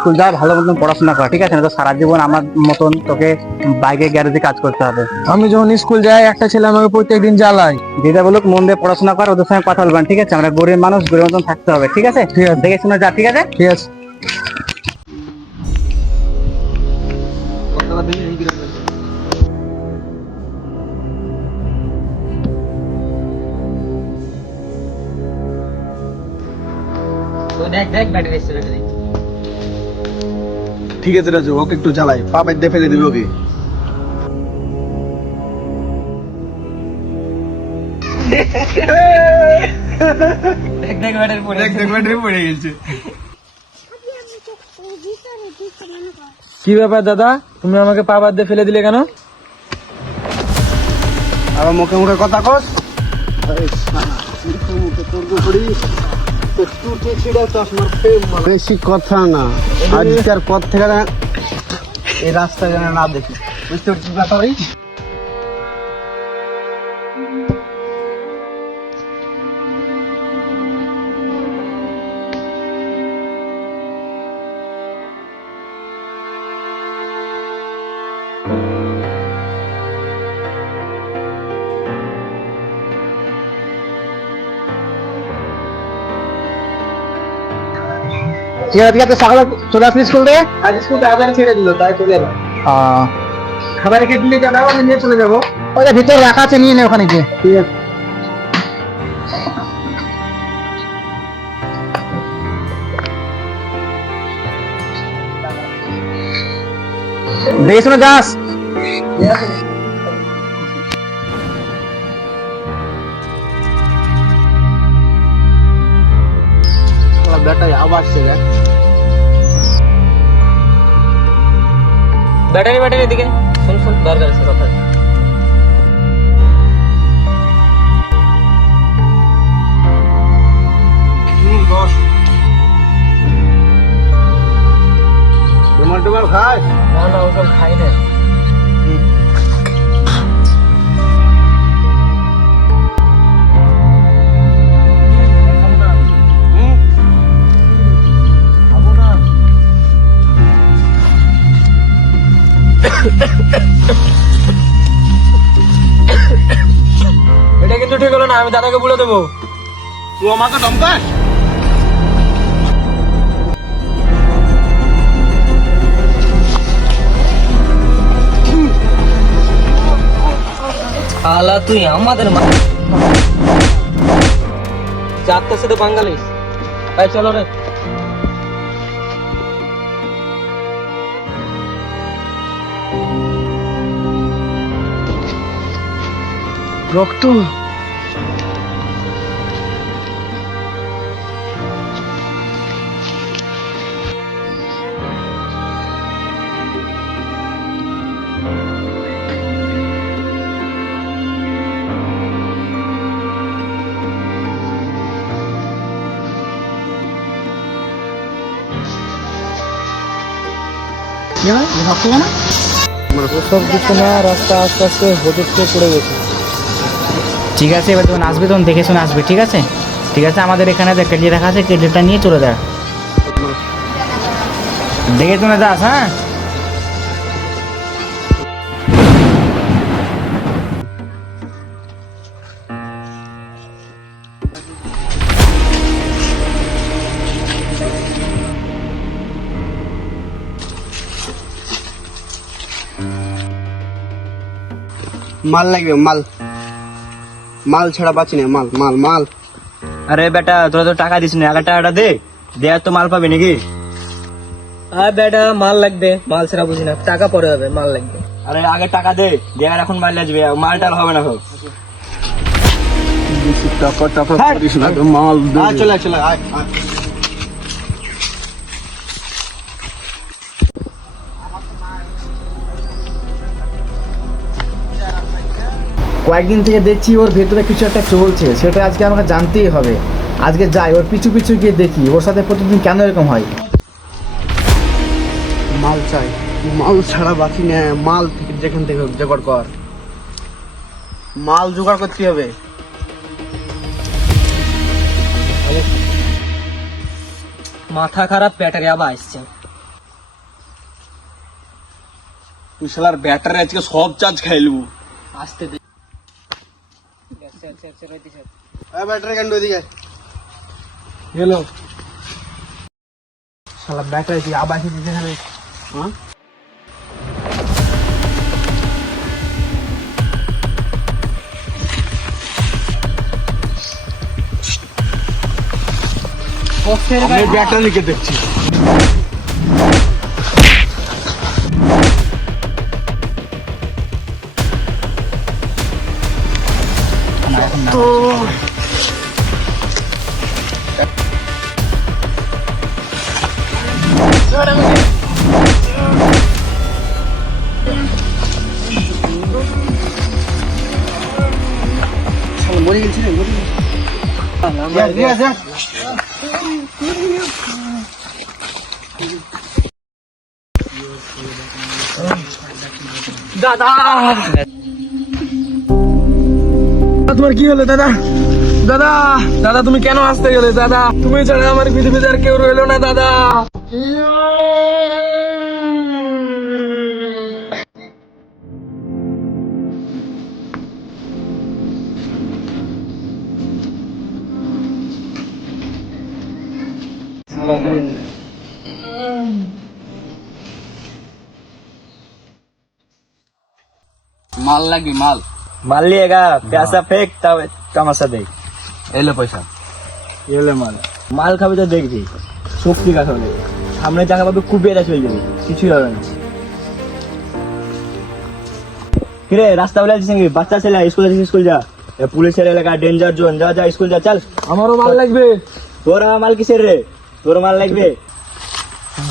School যা, ভালো মতন পড়াশোনা কর, ঠিক আছে? না তো সারা জীবন আমার মতন তোকে বাইকে গ্যারেজে কাজ করতে হবে। আমি যখন স্কুল যাই একটা ছেলে আমাকে প্রত্যেকদিন জ্বালায়। যেটা বলুক মন দিয়ে পড়াশোনা কর, ওদের সঙ্গে কথা বলবেন, ঠিক আছে? আমরা গরিব মানুষ, গরিব মতন থাকতে হবে, ঠিক আছে? ঠিক আছে। দেখে শুনে যা, ঠিক আছে? ঠিক আছে। দেখ দেখ ব্যাটারি এসছে, ব্যাটারি। ঠিক আছে রাজু, ওকে একটু জ্বালাই, পা বাইতে ফেলে দিবি ওকে। দেখ দেখ ব্যাটারি পড়ে গেছে। ব্যাটারি পড়ে গেছে। কি ব্যাপার দাদা, তুমি আমাকে পা বাদ দিয়ে ফেলে দিলে কেন? আবার মুখে মুখে কথা কস। বেশি কথা না, আজকের পর থেকে না এই রাস্তা যেন না দেখি, বুঝতে পারছিস ব্যাপার? ঠিক আছে, ঠিক আছে, সকালে চলে আসবি স্কুল থেকে। আজ স্কুল তাড়াতাড়ি ছেড়ে দিল, তাই চলে এলাম। খাবার রেখে দিলে যাবে, আমি নিয়ে চলে যাবো। ওইটা ভিতরে রাখা আছে, নিয়ে নে ওখানে গিয়ে। ঠিক আছে। দেখে শুনে যাস। বেটাই আবার সে দেখ। ব্যাটারি ব্যাটারি এদিকে শুন শুন, দরকার আছে কথা। রুমাল টুমাল খায়? না না, ওসব খাই না। এটা কিন্তু ঠিক হলো না, আমি দাদাকে বলে দেবো। তুই আমাকে ধমকাস? শালা তুই আমাদের যাত্রার সাথে বাঙালিস। তাই চলো রে। রক্ত। ওসব কিছু না, রাস্তা আস্তে আস্তে হোটেল থেকে পড়ে গেছে। ঠিক আছে, এবার যখন আসবি তখন দেখে শুনে আসবি, ঠিক আছে? ঠিক আছে, আমাদের এখানে যে কেটলি রাখা আছে, কেটলিটা নিয়ে চলে যা, দেখে শুনে যাস। হ্যাঁ, মাল লাগবে, মাল। মাল ছাড়া বাঁচি না, মাল মাল মাল। আরে বেটা, তোরা তো টাকা দিস না, আগে টাকাটা দে, দেয়ার তো মাল পাবি নাকি? আর বেটা মাল লাগবে, মাল ছাড়া বুঝি না, টাকা পরে হবে, মাল লাগবে। আরে আগে টাকা দে, দেয়ার এখন মাল আসবে, মাল টাল হবে না হোক। টাকা টাকা করিস না, মাল দে। চলে চলে আয় আয়। কয়েকদিন থেকে দেখছি ওর ভেতরে কিছু একটা চলছে, সেটা আজকে আমাকে জানতেই হবে। আজকে যাই, ওর পিছু পিছু গিয়ে দেখি ওর সাথে প্রতিদিন কেন এরকম হয়। মাল চাই, মাল ছাড়া বাঁচি না। মাল থেকে যেখান থেকে হোক জোগাড় কর, মাল জোগাড় করতে হবে। মাথা খারাপ, ব্যাটারি আবার আসছে। তুই শালার ব্যাটারি আজকে সব চার্জ খাইলু। আসতে দে। ব্যাটারি কান্ড ওইদিকে গেলো শালা ব্যাটারি কি আবার এসে দিতে হবে। হ্যাঁ আমি ব্যাটারিকে দেখছি। মরে গেছি রে, মরে গেছি। দাদা, তোমার কি হলো দাদা? দাদা দাদা তুমি কেন আসতে গেলে দাদা? তুমি ছাড়া আমার পৃথিবীতে আর কেউ রইলো না দাদা। মাল লাগবে মাল। माल लिएगा, पैसा फेंक तब तमाशा देख। এলো পয়সা। এলে মাল মাল খাবে তো দেখবি, শক্তি কাকে বলে। সামনে জায়গা পাবে, খুব বেড়া চলে যাবে, কিছুই হবে না। কিরে রাস্তা বলে আছিস নাকি? বাচ্চা ছেলে, স্কুল যাচ্ছিস? স্কুল যা, এ পুলিশের এলাকা, ডেঞ্জার জোন। যা যা স্কুল যা, চল। আমারও মাল লাগবে। তোর আমার মাল কিসের রে? তোর মাল লাগবে?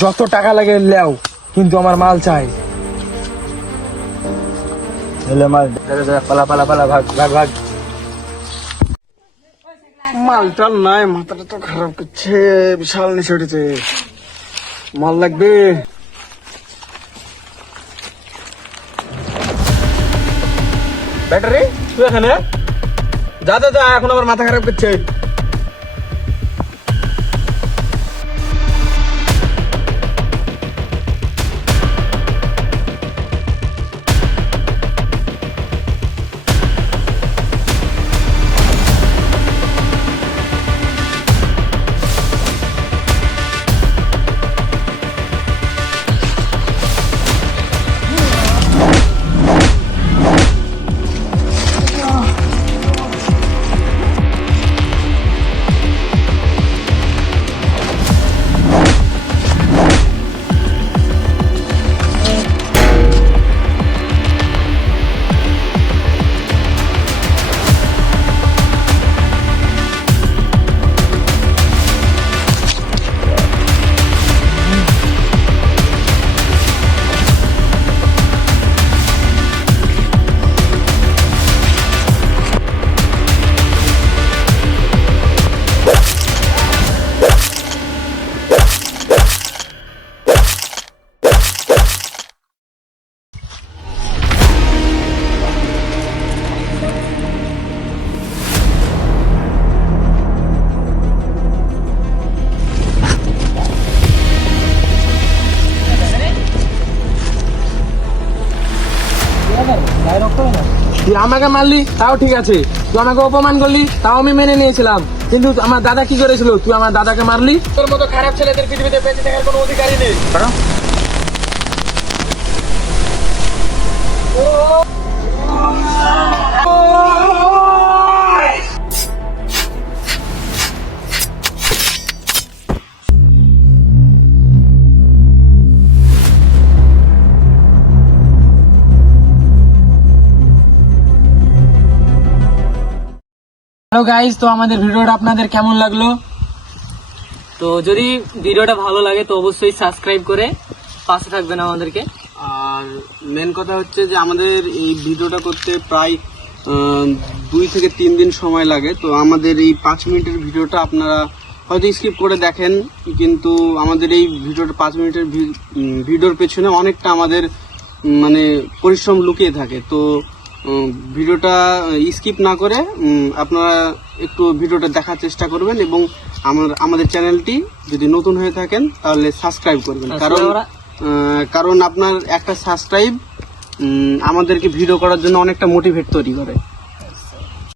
যত টাকা লাগে লেও, কিন্তু আমার মাল চাই। এলে মাল, পালা পালা পালা, ভাগ ভাগ ভাগ। মালটা নাই, মাথাটা তো খারাপ করছে, বিশাল নিচে উঠেছে। মাল লাগবে। ব্যাটারি তুই এখানে যা যা যা, এখন আবার মাথা খারাপ করছে। তুই আমাকে মারলি তাও ঠিক আছে, তুই আমাকে অপমান করলি তাও আমি মেনে নিয়েছিলাম, কিন্তু আমার দাদা কি করেছিল? তুই আমার দাদাকে মারলি। তোর মতো খারাপ ছেলেদের পৃথিবীতে বেঁচে থাকার কোনো অধিকারই নেই। হ্যালো গাইস, তো আমাদের ভিডিওটা আপনাদের কেমন লাগলো? তো যদি ভিডিওটা ভালো লাগে তো অবশ্যই সাবস্ক্রাইব করে পাশে থাকবেন আমাদেরকে। আর মেন কথা হচ্ছে যে আমাদের এই ভিডিওটা করতে প্রায় 2 থেকে 3 দিন সময় লাগে। তো আমাদের এই 5 মিনিটের ভিডিওটা আপনারা হয়তো স্কিপ করে দেখেন, কিন্তু আমাদের এই ভিডিওটা 5 মিনিটের ভিডিওর পেছনে অনেকটা আমাদের মানে পরিশ্রম লুকিয়ে থাকে। তো ভিডিওটা স্কিপ না করে আপনারা একটু ভিডিওটা দেখার চেষ্টা করবেন এবং আমাদের চ্যানেলটি যদি নতুন হয়ে থাকেন তাহলে সাবস্ক্রাইব করবেন, কারণ আপনার একটা সাবস্ক্রাইব আমাদেরকে ভিডিও করার জন্য অনেকটা মোটিভেট তৈরি করে।